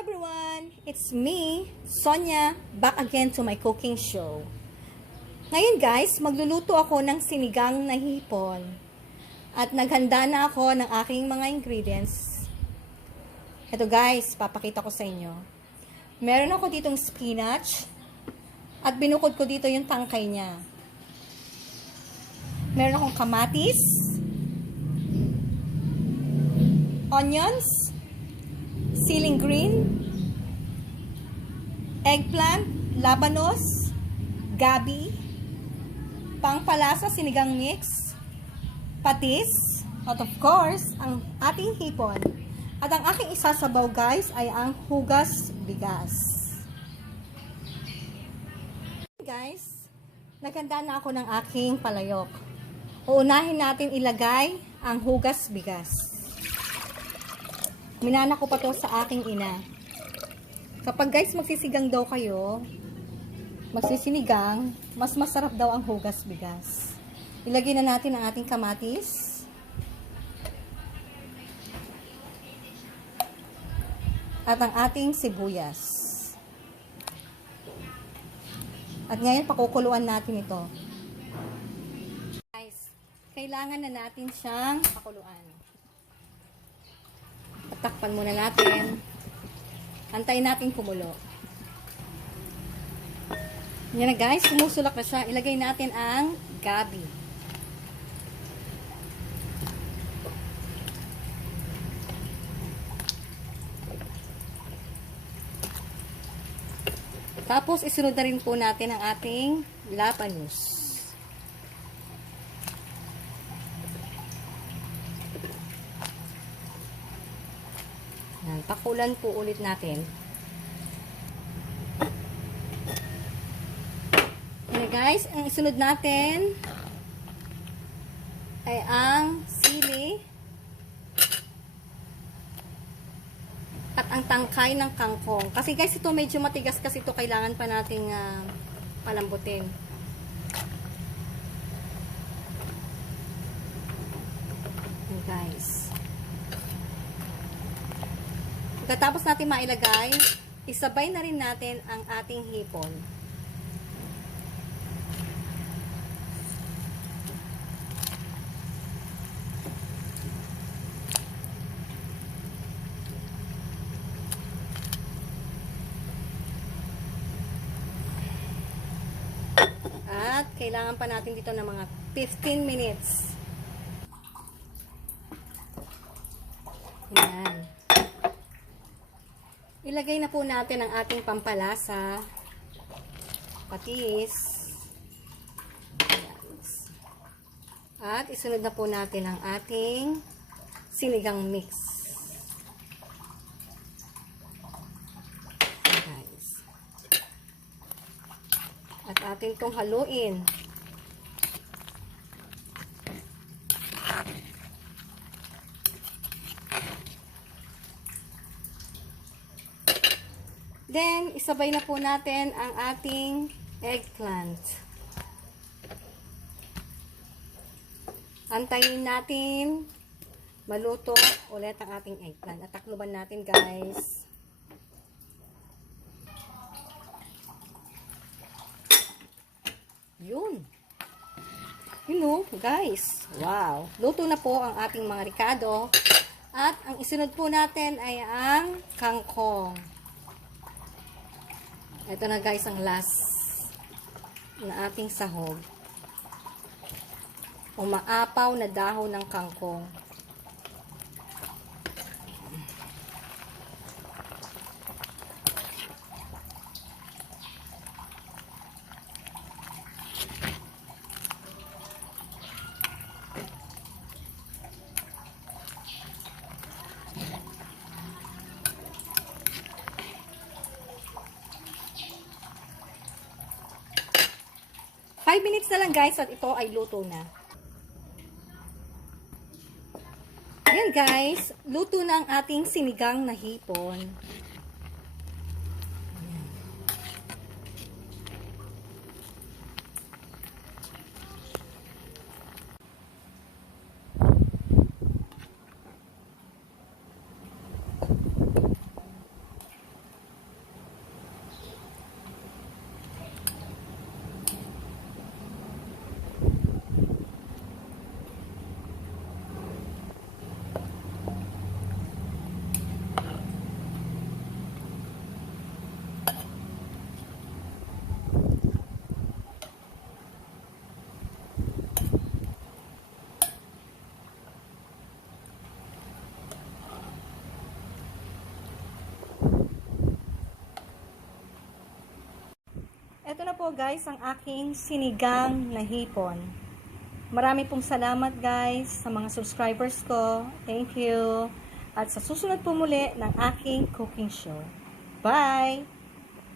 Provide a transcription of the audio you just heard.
everyone! It's me, Sonia, back again to my cooking show. Ngayon guys, magluluto ako ng sinigang na hipon. At naghanda na ako ng aking mga ingredients. Ito guys, papakita ko sa inyo. Meron ako ditong spinach at binukod ko dito yung tangkay niya. Meron akong kamatis, onions, ceiling green, eggplant, labanos, gabi, pangpalasa sinigang mix, patis, at of course, ang ating hipon. At ang aking isasabaw guys ay ang hugas bigas. Guys, naganda na ako ng aking palayok. Uunahin natin ilagay ang hugas bigas. Minana ko pa to sa aking ina. Kapag guys magsisigang daw kayo, magsisinigang, mas masarap daw ang hugas bigas. Ilagay na natin ang ating kamatis. At ang ating sibuyas. At ngayon pakukuluan natin ito. Guys, kailangan na natin siyang pakuluan. Takpan muna natin. Antayin natin kumulo. Yan na guys, sumusulak na siya. Ilagay natin ang gabi. Tapos, isunod na rin po natin ang ating lapanus. Yan, pakulan po ulit natin. Okay guys, ang isunod natin ay ang sili at ang tangkay ng kangkong. Kasi guys, ito medyo matigas kasi ito kailangan pa nating uh, palambutin. Yan guys. Pagkatapos natin mailagay, isabay na rin natin ang ating hipon. At kailangan pa natin dito ng mga 15 minutes. Yan. Ilagay na po natin ang ating pampalasa, patis, at isunod na po natin ang ating sinigang mix. Guys. At ating itong haluin. Then, isabay na po natin ang ating eggplant. Antayin natin maluto ulit ang ating eggplant. At takluban natin guys. Yun. You know, guys. Wow. Luto na po ang ating mga ricado. At ang isunod po natin ay ang kangkong. Ito na guys ang last na ating sahog. Umaapaw na dahon ng kangkong. Five minutes na lang guys at ito ay luto na. Ayan guys, luto na ang ating sinigang na hipon. Ito na po guys ang aking sinigang na hipon. Marami pong salamat guys sa mga subscribers ko. Thank you. At sa susunod po muli ng aking cooking show. Bye!